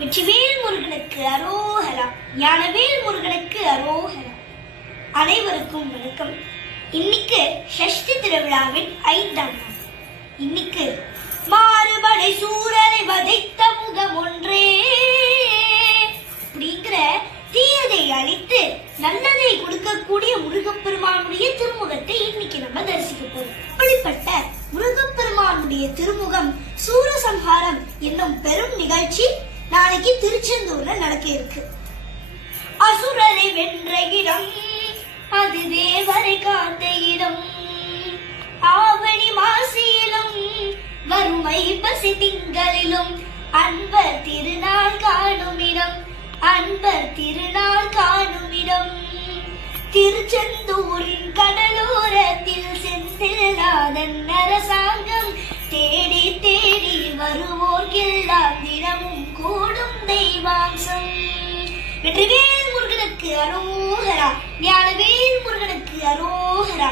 வெற்றிவேல் முருகனுக்கு அரோகரா ஞானவேல் முருகனுக்கு அரோகரா. அனைவருக்கும் வணக்கம். இன்னைக்கு ஷஷ்டி திருவிழாவின் ஐந்தாம் நாள். இன்னைக்கு மாறுபடை சூரரை வதைத்த முகம் ஒன்றே. அப்படிங்கிற தீயதை அழித்து நல்லதை கொடுக்கக்கூடிய முருகப்பெருமானுடைய திருமுகத்தை இன்னைக்கு நம்ம தரிசிக்க போறோம். அப்படிப்பட்ட முருகப்பெருமானுடைய திருமுகம் சூரசம்ஹாரம் என்னும் பெரும் நிகழ்ச்சி நாளைக்கு திருச்செந்தூர்ல நடக்க இருக்கு. அசுரரை வென்ற இடம் அது தேவரை காத்த இடம். ஆவணி மாசியிலும் வறுமை பசி திங்களிலும் அன்பர் திருநாள் காணும் இடம் அன்பர் திருநாள் காணும் இடம். திருச்செந்தூரின் கடலோரத்தில் செந்தில்நாதன் அரசாங்கம் மாம்சம் வெற்றிவேல் முருகனுக்கு அரோகரா ஞானவேல் முருகனுக்கு அரோகரா.